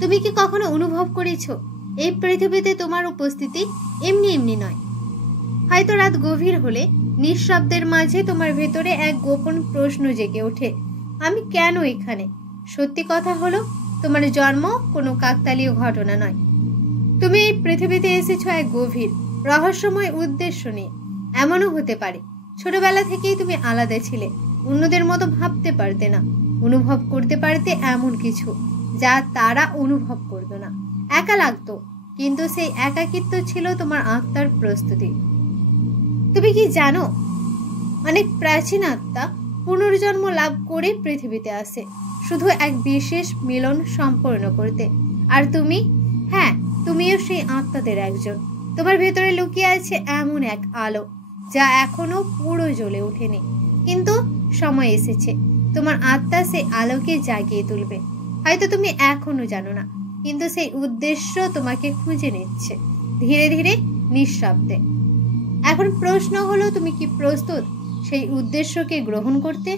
তুমি কি কখনো অনুভব করেছো এই পৃথিবীতে তোমার উপস্থিতি এমনি এমনি নয়? হয়তো রাত গভীর হলে নিঃশব্দের মাঝে তোমার ভেতরে এক গোপন প্রশ্ন জেগে ওঠে, আমি কেন এখানে? সত্যি কথা হলো, তোমার জন্ম কোনো কাকতালীয় ঘটনা নয়। তুমি এই পৃথিবীতে এসেছো এক গভীর রহস্যময় উদ্দেশ্য নিয়ে। এমনও হতে পারে ছোটবেলা থেকেই তুমি আলাদা ছিলে, অন্যদের মতো ভাবতে পারতে না, অনুভব করতে পারতে এমন কিছু যা তারা অনুভব করতো না। একা লাগতো, কিন্তু সেই একাকিত্ব ছিল তোমার আত্মার প্রস্তুতি। তুমি কি জানো, অনেক প্রাচীন আত্মা পুনর্জন্ম লাভ করে পৃথিবীতে আসে শুধু এক বিশেষ মিলন সম্পন্ন করতে। আর তুমি, হ্যাঁ, তুমিও সেই আত্মাদের একজন। তোমার ভেতরে লুকিয়ে আছে এমন এক আলো যা এখনো পুরো জ্বলে ওঠেনি, কিন্তু সময় এসেছে তোমার আত্মা সেই আলোকে জাগিয়ে তুলবে। হয়তো তুমি এখনো জানো না, কিন্তু সেই উদ্দেশ্য তোমাকে খুঁজে নিচ্ছে ধীরে ধীরে, নিঃশব্দে। এখন প্রশ্ন হলো, তুমি কি প্রস্তুত সেই উদ্দেশ্যকে গ্রহণ করতে?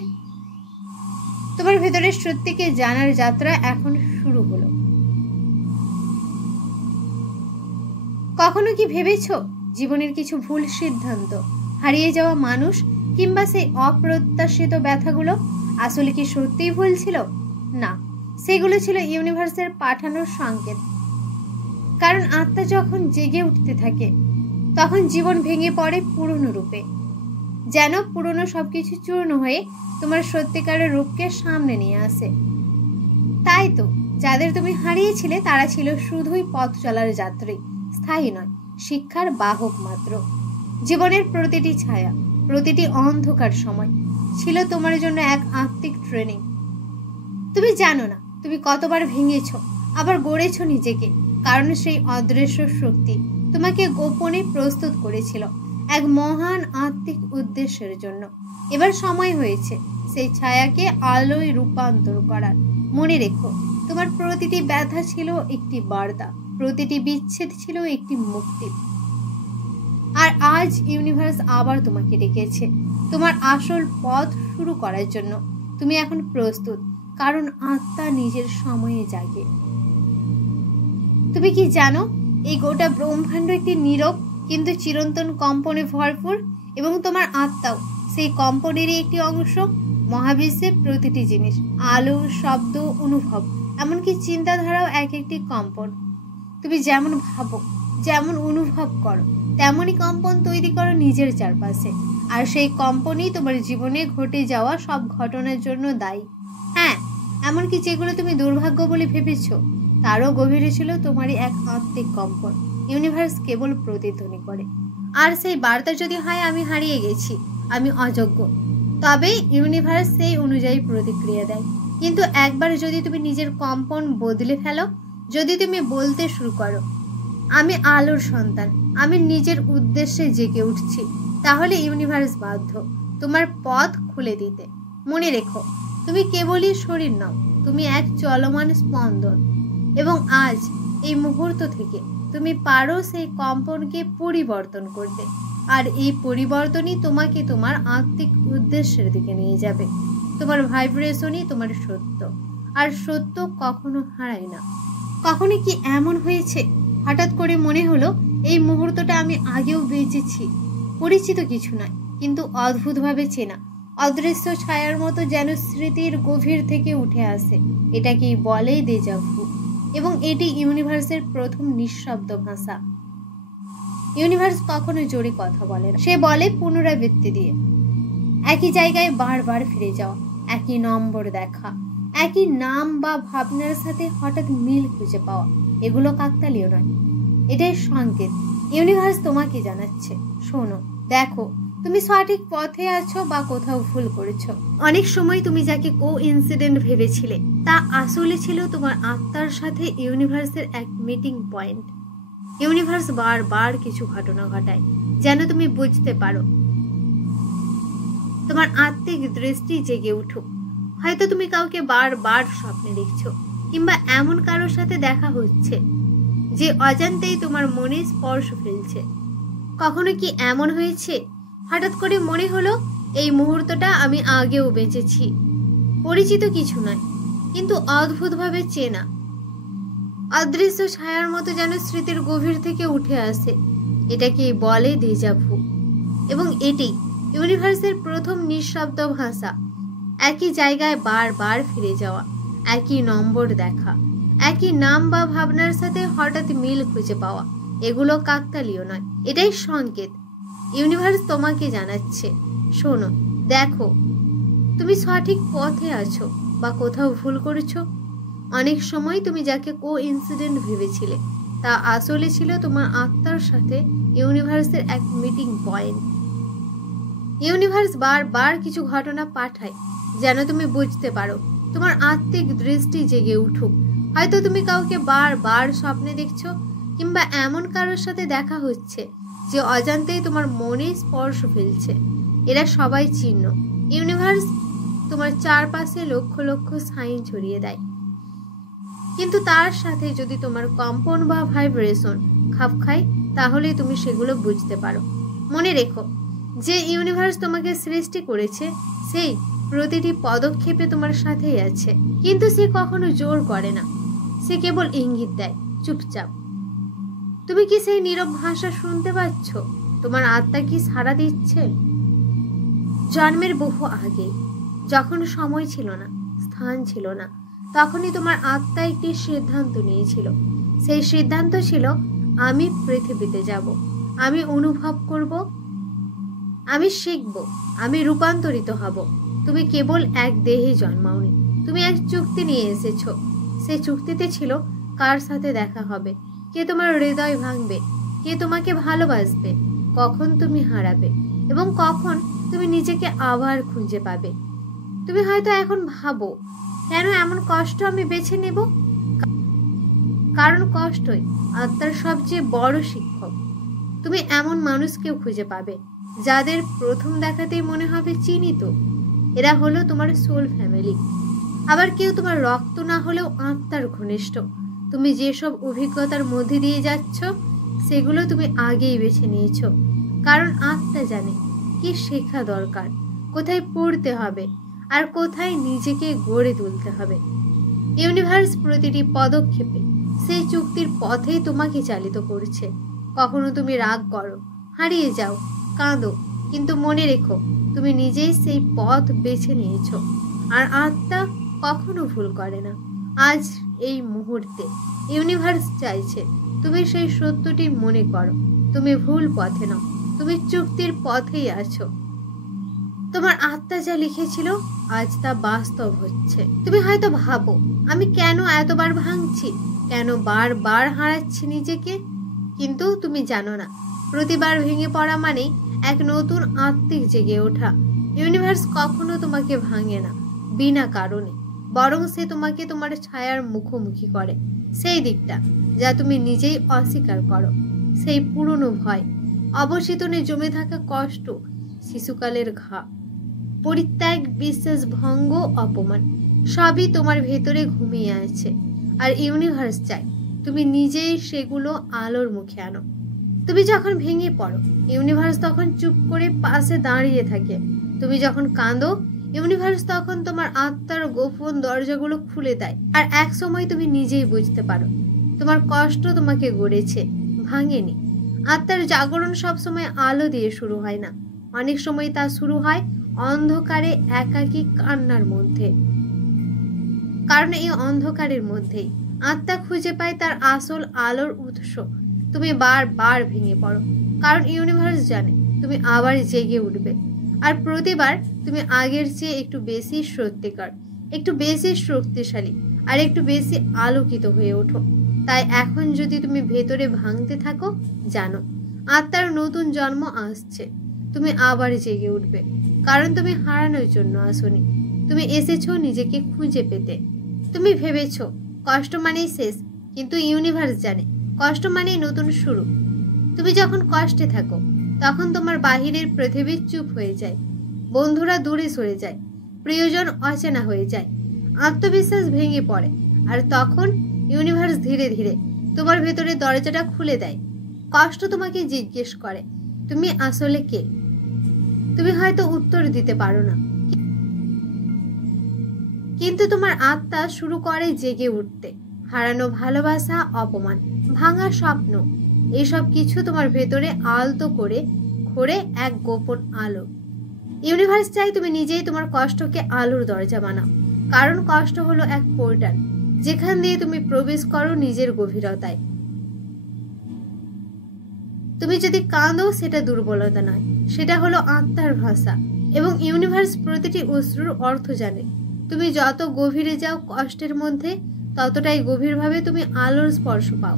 তোমার ভেতরের সত্যিকে জানার যাত্রা এখন শুরু হলো। কখনো কি ভেবেছো জীবনের কিছু ভুল সিদ্ধান্ত, হারিয়ে যাওয়া মানুষ কিংবা সেই অপ্রত্যাশিত ব্যথাগুলো আসলে কি সত্যিই ভুল ছিল? না, সেগুলো ছিল ইউনিভার্সের পাঠানোর সংকেত। কারণ আত্মা যখন জেগে উঠতে থাকে তখন জীবন ভেঙে পড়ে পুরনো রূপে, যেন পুরনো সবকিছু চূর্ণ হয়ে তোমার সত্যিকারের রূপকে সামনে নিয়ে আসে। তাই তো যাদের তুমি হারিয়েছিলে তারা ছিল শুধুই পথ চলার যাত্রী, স্থায়ী নয়, শিক্ষার বাহক মাত্র। জীবনের প্রতিটি ছায়া, প্রতিটি অন্ধকার সময় ছিল তোমার জন্য এক আত্মিক ট্রেনিং। তুমি জানো না তুমি কতবার ভেঙেছো, আবার গড়েছো নিজেকে, কারণ সেই অদৃশ্য শক্তি তোমাকে গোপনে প্রস্তুত করেছিল এক মহান আত্মিক উদ্দেশ্যের জন্য। এবার সময় হয়েছে সেই ছায়াকে আলোয় রূপান্তর করার। মনে রেখো, তোমার প্রতিটি ব্যথা ছিল একটি বার্তা, প্রতিটি বিচ্ছেদ ছিল একটি মুক্তি। আর আজ ইউনিভার্স আবার তোমাকে ডেকেছে তোমার আসল পথ শুরু করার জন্য। তুমি এখন প্রস্তুত, কারণ আত্মা নিজের সময়ে জাগে। তুমি কি জানো, এই গোটা ব্রহ্মাণ্ড একটি নীরব কিন্তু চিরন্তন কম্পনে ভরপুর, এবং তোমার আত্মাও সেই কম্পনেরই একটি অংশ। মহাবিশ্বের প্রতিটি জিনিস, আলো, শব্দ, অনুভব, এমনকি চিন্তাধারাও এক একটি কম্পন। তুমি যেমন ভাবো, যেমন অনুভব করো, তেমনই কম্পন তৈরি করো নিজের চারপাশে। আর সেই কম্পনই তোমার জীবনে ঘটে যাওয়া সব ঘটনার জন্য দায়ী। হ্যাঁ, এমনকি যেগুলো তুমি দুর্ভাগ্য বলে ভেবেছো তারও গভীরে ছিল তোমারই এক আত্মিক কম্পন। ইউনিভার্স কেবল প্রতিধ্বনি করে। আর সেই বার্তা যদি হয় আমি হারিয়ে গেছি, আমি অযোগ্য, তবে ইউনিভার্স সেই অনুযায়ী প্রতিক্রিয়া দেয়। কিন্তু একবার যদি তুমি নিজের কম্পন বদলে ফেলো, যদি তুমি বলতে শুরু করো, আমি আলোর সন্তান, আমি নিজের উদ্দেশ্যে জেগে উঠছি, তাহলে ইউনিভার্স বাধ্য তোমার পথ খুলে দিতে। মনে রেখো, তুমি কেবলই শরীর নও, তুমি এক চলমান স্পন্দন। এবং আজ এই মুহূর্ত থেকে তুমি পারো সেই কম্পনকে পরিবর্তন করতে। আর এই পরিবর্তনই তোমাকে তোমার আত্মিক উদ্দেশ্যের দিকে নিয়ে যাবে। তোমার ভাইব্রেশনই তোমার সত্য, আর সত্য কখনো হারায় না। কখনো কি এমন হয়েছে হঠাৎ করে মনে হলো এই মুহূর্তটা আমি আগেও বেঁচেছি? পরিচিত কিছু নয়, কিন্তু অদ্ভুতভাবে চেনা, অদৃশ্য ছায়ার মতো যেন স্মৃতির গভীর থেকে উঠে আসে। এটাকেই বলে দেজা ভু, এবং এটি ইউনিভার্সের প্রথম নিঃশব্দ ভাষা। ইউনিভার্স কখনো জোরে কথা বলে না, সে বলে পুনরাবৃত্তি দিয়ে। একই জায়গায় বারবার ফিরে যাওয়া, একই নম্বর দেখা, একই নাম বা ভাবনার সাথে হঠাৎ মিল খুঁজে পাওয়া, এগুলো কাকতালীয় নয়, এটাই সংকেত। ইউনিভার্স তোমাকে জানাচ্ছে, শোনো, দেখো, তুমি সঠিক পথে আছো বা কোথাও ভুল করেছো। অনেক সময় তুমি যাকে কোইন্সিডেন্ট ভেবেছিলে তা আসলে ছিল তোমার আত্মার সাথে ইউনিভার্সের এক মিটিং পয়েন্ট। ইউনিভার্স বারবার কিছু ঘটনা ঘটায় যেন তুমি বুঝতে পারো, তোমার আত্মিক দৃষ্টি জেগে উঠুক। হয়তো তুমি কাউকে বারবার স্বপ্নে দেখছো, কিংবা এমন কারোর সাথে দেখা হচ্ছে যে অজান্তেই তোমার মনে স্পর্শ ফেলছে। কখনো কি এমন হয়েছে হঠাৎ করে মনে হলো এই মুহূর্তটা আমি আগেও বেঁচেছি? পরিচিত কিছু নয়, কিন্তু অদ্ভুতভাবে চেনা। অদৃশ্য ছায়ার মতো যেন স্মৃতির গভীর থেকে উঠে আসে। এটাকেই বলে দেজাভু। এবং এটি ইউনিভার্সের প্রথম নিঃশব্দ ভাষা। একই জায়গায় বারবার ফিরে যাওয়া, একই নম্বর দেখা, একই নাম বা ভাবনার সাথে হঠাৎ মিল খুঁজে পাওয়া, এগুলো কাকতালীয় নয়, এটাই সংকেত। ইউনিভার্স তোমাকে জানাচ্ছে, শোনো, দেখো, তুমি সঠিক পথে আছো বা কোথাও ভুল করেছো। অনেক সময় তুমি যাকে ইনসিডেন্ট ভেবেছিলে তা আসলে ছিল তোমার আত্মার সাথে ইউনিভার্সের এক মিটিং পয়েন্ট। ইউনিভার্স বারবার কিছু ঘটনা পাঠায় যেন তুমি বুঝতে পারো, তোমার আত্মিক দৃষ্টি জেগে উঠুক। হয়তো তুমি কাউকে বারবার স্বপ্নে দেখছো, কিংবা এমন কারোর সাথে দেখা হচ্ছে যে অজান্তেই তোমার মনে স্পর্শ ফেলছে। এরা সবাই চিহ্ন। ইউনিভার্স তোমার চারপাশে লক্ষ লক্ষ সাইন ছড়িয়ে দেয়, কিন্তু তার সাথে যদি তোমার কম্পন বা ভাইব্রেশন খাপ খায়, তাহলে তুমি সেগুলো বুঝতে পারো। মনে রেখো, যে ইউনিভার্স তোমাকে সৃষ্টি করেছে সেই প্রতিটি পদক্ষেপে তোমার সাথেই আছে, কিন্তু সে কখনো জোর করে না, সে কেবল ইঙ্গিত দেয়, চুপচাপ। তুমি কি সেই নীরব ভাষা শুনতে পাচ্ছ? তোমার আত্মা কি সাড়া দিচ্ছে? জন্মের বহু আগে, যখন সময় ছিল না, স্থান ছিল না, তখনই তোমার আত্মা একটি সিদ্ধান্ত নিয়েছিল। সেই সিদ্ধান্ত ছিল, আমি পৃথিবীতে যাব, আমি অনুভব করব, আমি শিখব, আমি রূপান্তরিত হব। তুমি কেবল এক দেহে জন্মাওনি, তুমি এক চুক্তি নিয়ে এসেছ। সেই চুক্তিতে ছিল কার সাথে দেখা হবে, কে তোমার হৃদয় ভাঙবে, কে তোমাকে ভালোবাসবে, কখন তুমি হারাবে এবং কখন তুমি নিজেকে আবার খুঁজে পাবে। তুমি হয়তো এখন ভাবো, কেন এমন কষ্ট আমি বেছে নেব? কারণ কষ্টই আত্মার সবচেয়ে বড় শিক্ষক। তুমি এমন মানুষকেও খুঁজে পাবে যাদের প্রথম দেখাতেই মনে হবে চিহ্নিত। এরা হলো তোমার সোল ফ্যামিলি। আবার কেউ তোমার রক্ত না হলেও আত্মার ঘনিষ্ঠ। তুমি যেসব অভিজ্ঞতার মধ্যে দিয়ে যাচ্ছ সেগুলো তুমি আগেই বেছে নিয়েছো, কারণ আত্মা জানে কি শেখা দরকার, কোথায় পড়তে হবে আর কোথায় নিজেকে গড়ে তুলতে হবে। ইউনিভার্স প্রতিটি পদক্ষেপে সেই চুক্তির পথেই তোমাকে চালিত করছে। কখনো তুমি রাগ করো, হারিয়ে যাও, কাঁদো, কিন্তু মনে রেখো, তুমি নিজেই সেই পথ বেছে নিয়েছো। আর আত্মা কখনো ভুল করে না। আজ এই মুহূর্তে ইউনিভার্স চাইছে তুমি সেই সত্যটি মনে করো, তুমি ভুল পথে নও, তুমি চুক্তির পথেই আছো। তোমার আত্মা যা লিখেছিল আজ তা বাস্তব হচ্ছে। তুমি হয়তো ভাবো, আমি কেন এতবার ভাঙছি, কেন বারবার হারাচ্ছি নিজেকে, কিন্তু তুমি জানো না, প্রতিবার ভেঙে পড়া মানেই এক নতুন আত্মিক জেগে ওঠা। ইউনিভার্স কখনো তোমাকে ভাঙে না বিনা কারণে, বরং সে তোমাকে তোমার ছায়ার মুখোমুখি করে, সেই দিকটা যা তুমি নিজেই অস্বীকার করো, সেই পুরনো ভয়, অবচেতনে জমে থাকা কষ্ট, শিশুকালের ঘা, পরিত্যাগ, বিশ্বাস ভঙ্গ, অপমান, সবই তোমার ভেতরে ঘুমিয়ে আছে। আর ইউনিভার্স চায় তুমি নিজেই সেগুলো আলোর মুখে আনো। তুমি যখন ভেঙে পড়ো, ইউনিভার্স তখন চুপ করে পাশে দাঁড়িয়ে থাকে। তুমি যখন কাঁদো, ইউনিভার্স তখন তোমার আত্মার গোপন দরজাগুলো খুলে দেয়। আর এক সময় তুমি নিজেই বুঝতে পারো, তোমার কষ্ট তোমাকে গড়েছে, ভাঙেনি। আত্মার জাগরণ সবসময় আলো দিয়ে শুরু হয় না, অনেক সময় তা শুরু হয় অন্ধকারে একাকী কান্নার মধ্যে। কারণ এই অন্ধকারের মধ্যেই আত্মা খুঁজে পায় তার আসল আলোর উৎস। তুমি বারবার ভেঙে পড়ো, কারণ ইউনিভার্স জানে তুমি আবার জেগে উঠবে। আর প্রতিবার তুমি আগের চেয়ে একটু বেশি সত্যিকার, একটু বেশি শক্তিশালী আর একটু বেশি আলোকিত হয়ে ওঠো। তাই এখন যদি তুমি ভেতরে ভাঙতে থাকো, জানো আত্মার নতুন জন্ম আসছে। তুমি আবার জেগে উঠবে, কারণ তুমি হারানোর জন্য আসোনি, তুমি এসেছো নিজেকে খুঁজে পেতে। তুমি ভেবেছো কষ্ট মানেই শেষ, কিন্তু ইউনিভার্স জানে কষ্ট মানেই নতুন শুরু। তুমি যখন কষ্টে থাকো, তখন তোমার বাহিরের পৃথিবী চুপ হয়ে যায়, বন্ধুরা দূরে সরে যায়, প্রিয়জন অচেনা হয়ে যায়, আত্মবিশ্বাস ভেঙে পড়ে। আর তখন ইউনিভার্স ধীরে ধীরে তোমার ভেতরে দরজাটা খুলে দেয়। কষ্ট তোমাকে জিজ্ঞেস করে, তুমি আসলে কে? তুমি হয়তো উত্তর দিতে পারো না, কিন্তু তোমার আত্মা শুরু করে জেগে উঠতে, হারানো ভালোবাসা, অপমান, ভাঙা স্বপ্ন, এইসব কিছু তোমার ভেতরে আলতো করে ঘোরে এক গোপন আলো। ইউনিভার্স চাই তুমি নিজেই তোমার কষ্টকে আলোর দরজা বানাও, কারণ কষ্ট হলো এক পোর্টাল, যেখান দিয়ে তুমি প্রবেশ করো নিজের গভীরতায়। তুমি যদি কাঁদো, সেটা দুর্বলতা নয়, সেটা হলো আত্মার ভাষা, এবং ইউনিভার্স প্রতিটি অশ্রুর অর্থ জানে। তুমি যত গভীরে যাও কষ্টের মধ্যে, ততটাই গভীরভাবে তুমি আলোর স্পর্শ পাও।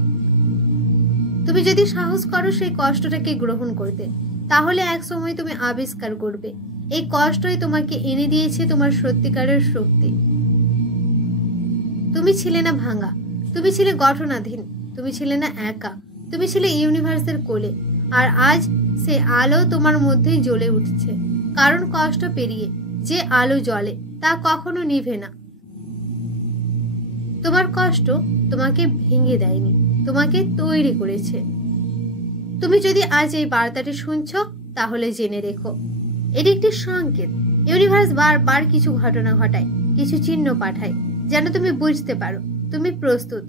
তুমি যদি সাহস করো সেই কষ্টটাকে গ্রহণ করতে, তাহলে এক সময় তুমি আবিষ্কার করবে এই কষ্টই তোমাকে এনে দিয়েছে তোমার সত্যিকারের শক্তি। তুমি ছিলে না ভাঙা, তুমি ছিলে গঠনাধীন, তুমি ছিলে না একা, তুমি ছিলে ইউনিভার্সের কোলে। আর আজ সে আলো তোমার মধ্যেই জ্বলে উঠছে, কারণ কষ্ট পেরিয়ে যে আলো জ্বলে তা কখনো নিভে না। তোমার কষ্ট তোমাকে ভেঙে দেয়নি, তোমাকে তৈরি করেছে। তুমি যদি আজ এই বার্তাটি শুনছো, তাহলে জেনে রেখো, এটি একটি সংকেত। ইউনিভার্স বারবার কিছু ঘটনা ঘটায়, কিছু চিহ্ন পাঠায়, যেন তুমি বুঝতে পারো তুমি প্রস্তুত।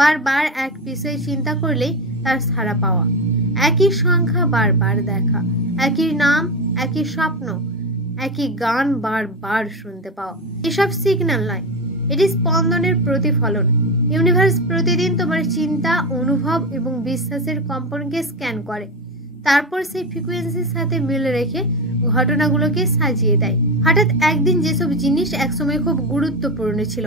বারবার এক বিষয়ে চিন্তা করলেই তার সাড়া পাওয়া, একই সংখ্যা বারবার দেখা, একই নাম, একই স্বপ্ন, একই গান বারবার শুনতে পাওয়া, এসব সিগন্যাল নয়, এটি স্পন্দনের প্রতিফলন। ইউনিভার্স প্রতিদিন তোমার চিন্তা, অনুভব এবং বিশ্বাসের কম্পনকে স্ক্যান করে, তারপর সেই ফ্রিকোয়েন্সির সাথে মিল রেখে ঘটনাগুলোকে সাজিয়ে দেয়। হঠাৎ একদিন যেসব জিনিস একসময় খুব গুরুত্বপূর্ণ ছিল,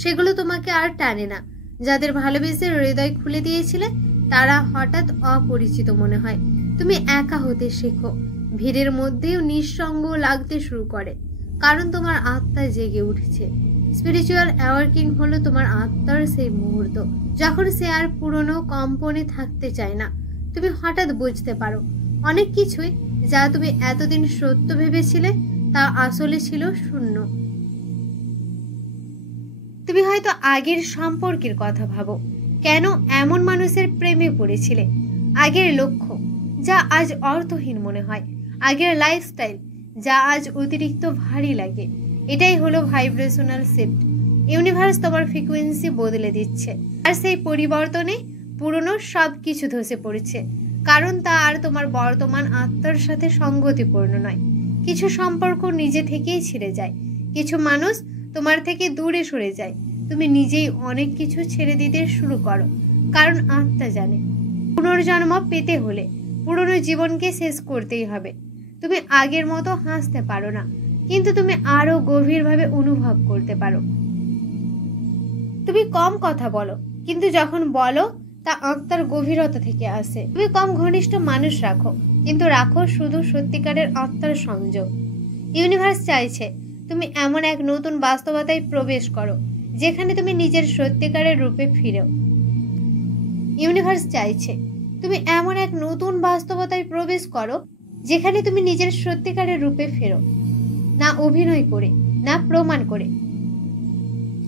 সেগুলো তোমাকে আর টানে না। যাদের ভালোবেসে হৃদয় খুলে দিয়েছিলে, তারা হঠাৎ অপরিচিত মনে হয়। তুমি একা হতে শেখো, ভিড়ের মধ্যেও নিঃসঙ্গ লাগতে শুরু করে, কারণ তোমার আত্মা জেগে উঠেছে। স্পিরিচুয়াল অ্যাওয়ার্কিং হলো তোমার আত্মার সেই মুহূর্ত যখন সে আর পুরনো কম্পনে থাকতে চায় না। তুমি হঠাৎ বুঝতে পারো অনেক কিছুই যা তুমি এতদিন সত্য ভেবেছিলে, তা আসলে ছিল শূন্য। তুমি হয়তো আগের সম্পর্কের কথা ভাবো, কেন এমন মানুষের প্রেমে পড়েছিলে, আগের লক্ষ্য যা আজ অর্থহীন মনে হয়, আগের লাইফস্টাইল যা আজ অতিরিক্ত ভারী লাগে। এটাই হলো ভাইব্রেশনাল শিফট। ইউনিভার্স তোমার ফ্রিকোয়েন্সি বদলে দিচ্ছে, আর সেই পরিবর্তনে পুরনো সব কিছু ধসে পড়েছে, কারণ তা আর তোমার বর্তমান আত্মার সাথে সঙ্গতিপূর্ণ নয়। কিছু সম্পর্ক নিজে থেকেই ছেড়ে যায়, কিছু মানুষ তোমার থেকে দূরে সরে যায়। তুমি নিজেই অনেক কিছু ছেড়ে দিতে শুরু করো, কারণ আত্মা জানে পুনর্জন্ম পেতে হলে পুরনো জীবনকে শেষ করতেই হবে। তুমি আগের মতো হাসতে পারো না, কিন্তু তুমি আরো গভীরভাবে অনুভব করতে পারো। তুমি কম কথা বলো, কিন্তু যখন বলো তা আত্মার গভীরতা থেকে আসে। তুমি কম ঘনিষ্ঠ মানুষ রাখো, কিন্তু রাখো শুধু সত্যিকারের আত্মার সংযোগ। ইউনিভার্স চাইছে তুমি এমন এক নতুন বাস্তবতায় প্রবেশ করো, যেখানে তুমি নিজের সত্যিকারের রূপে ফিরো। ইউনিভার্স চাইছে তুমি এমন এক নতুন বাস্তবতায় প্রবেশ করো, যেখানে তুমি নিজের সত্যিকারের রূপে ফেরো, না অভিনয় করে, না প্রমাণ করে,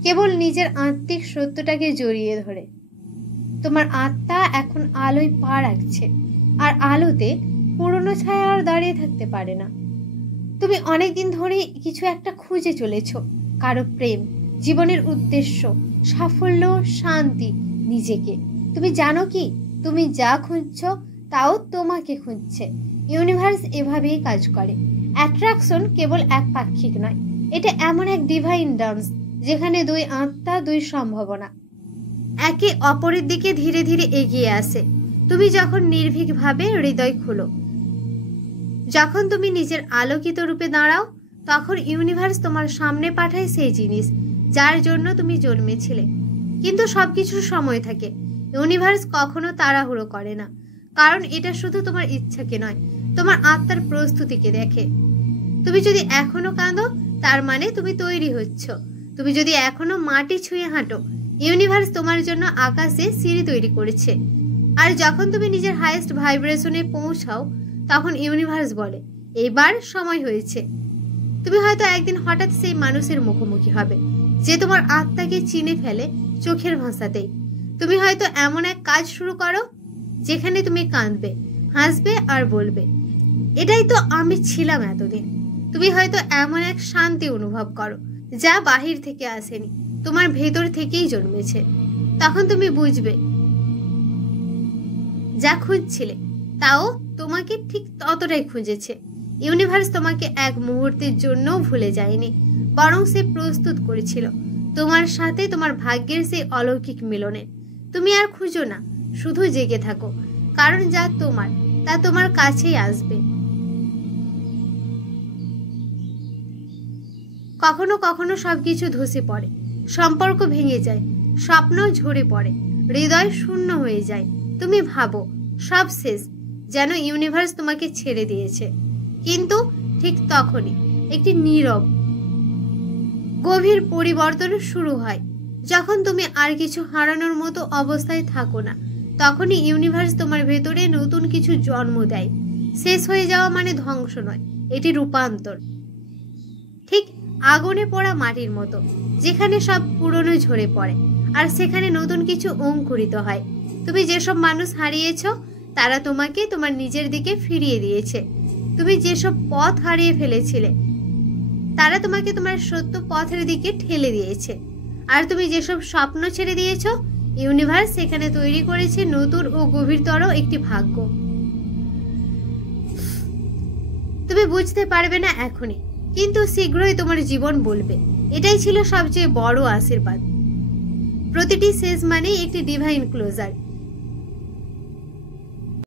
কেবল নিজের আত্মিক সত্যটাকে জড়িয়ে ধরে। তোমার আত্মা এখন আলোয় পা রাখছে, আর আলোতে পুরনো ছায়া আর দাঁড়িয়ে থাকতে পারে না। তুমি অনেকদিন ধরে কিছু একটা খুঁজে চলেছ, কারো প্রেম, জীবনের উদ্দেশ্য, সাফল্য, শান্তি, নিজেকে। তুমি জানো কি, তুমি যা খুঁজছো তাও তোমাকে খুঁজছে। ইউনিভার্স এভাবেই কাজ করে। অ্যাট্রাকশন কেবল একপাক্ষিক নয়, এটা এমন এক ডিভাইন ডান্স যেখানে দুই আত্মা, দুই সম্ভাবনা একে অপরের দিকে ধীরে ধীরে এগিয়ে আসে। তুমি যখন নির্ভীকভাবে হৃদয় খোলো, যখন তুমি নিজের আলোকিত রূপে দাঁড়াও, তখন ইউনিভার্স তোমার সামনে পাঠায় সেই জিনিস যার জন্য তুমি জন্মেছিলে। কিন্তু সবকিছুর সময় থাকে। ইউনিভার্স কখনো তাড়াহুড়ো করে না, কারণ এটা শুধু তোমার ইচ্ছাকে নয়, তোমার আত্মার প্রস্তুতিকে দেখে। তুমি যদি এখনো কাঁদো, তার মানে তুমি তৈরি হচ্ছ। তুমি যদি এখনো মাটি ছুঁয়ে হাঁটো, ইউনিভার্স তোমার জন্য আকাশে সিঁড়ি তৈরি করেছে। আর যখন তুমি নিজের হাইয়েস্ট ভাইব্রেশনে পৌঁছাও, তখন ইউনিভার্স বলে, এবার সময় হয়েছে। তুমি হয়তো একদিন হঠাৎ সেই মানুষের মুখোমুখি হবে যে তোমার আত্মাকে চিনে ফেলে চোখের ভাষাতেই। তুমি হয়তো এমন এক কাজ শুরু করো যেখানে তুমি কাঁদবে, হাসবে আর বলবে, এটাই তো আমি ছিলাম এতদিন। তুমি হয়তো এমন এক শান্তি অনুভব করো যা বাহির থেকে আসেনি, তোমার ভেতর থেকেই জন্মেছে। তখন তুমি বুঝবে যা খুঁজছিলে তাও তোমাকে ঠিক ততটাই খুঁজেছে। ইউনিভার্স তোমাকে এক মুহূর্তের জন্যও ভুলে যায়নি, বরং সে প্রস্তুত করেছিল তোমার সাথে তোমার ভাগ্যের সেই অলৌকিক মিলনে। তুমি আর খুঁজো না, শুধু জেগে থাকো, কারণ যা তোমার তা তোমার কাছেই আসবে। কখনো কখনো সবকিছু ধসে পড়ে, সম্পর্ক ভেঙে যায়, স্বপ্ন ঝরে পড়ে, হৃদয় শূন্য হয়ে যায়। তুমি ভাবো সব শেষ, যেন ইউনিভার্স তোমাকে ছেড়ে দিয়েছে। কিন্তু ঠিক তখনই একটি নীরব গভীর পরিবর্তন শুরু হয়। যখন তুমি আর কিছু হারানোর মতো অবস্থায় থাকো না, তখনই ইউনিভার্স তোমার ভেতরে নতুন কিছু জন্ম দেয়। শেষ হয়ে যাওয়া মানে ধ্বংস নয়, এটি রূপান্তর। ঠিক আগুনে পোড়া মাটির মতো, যেখানে সব পুরনো ঝরে পড়ে আর সেখানে নতুন কিছু অঙ্কুরিত হয়। তুমি যেসব মানুষ হারিয়েছ তারা তোমাকে তোমার নিজের দিকে ফিরিয়ে দিয়েছে। তুমি যেসব পথ হারিয়ে ফেলেছিলে তারা তোমাকে তোমার সত্য পথের দিকে ঠেলে দিয়েছে। আর তুমি যেসব স্বপ্ন ছেড়ে দিয়েছ, ইউনিভার্স সেখানে তৈরি করেছে নতুন ও গভীরতর একটি ভাগ্য। তুমি বুঝতে পারবে না এখনই, কিন্তু শীঘ্রই তোমার জীবন বলবে। এটাই ছিল সবচেয়ে বড় আশীর্বাদ। প্রতিটি শেষ মানেই একটি ডিভাইন ক্লোজার।